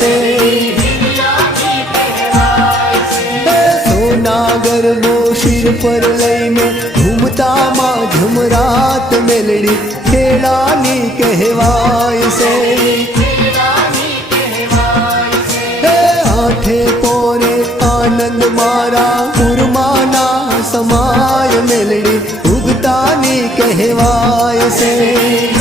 से। सोना गरबो सिर पर लईने घूमता मां झुमरात मेलड़ी खेड़ानी कहवाय से। आठे पोरे आनंद मारा उर्माना समाय मेलड़ी उगतानी कहवाय से।